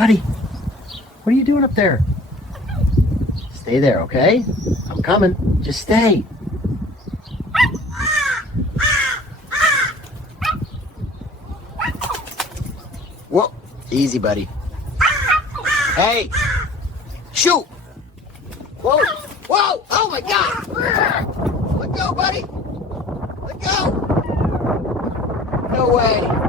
Buddy, what are you doing up there? Stay there, okay? I'm coming. Just stay. Whoa, easy, buddy. Hey, shoot! Whoa, whoa, oh my God! Let go, buddy! Let go! No way!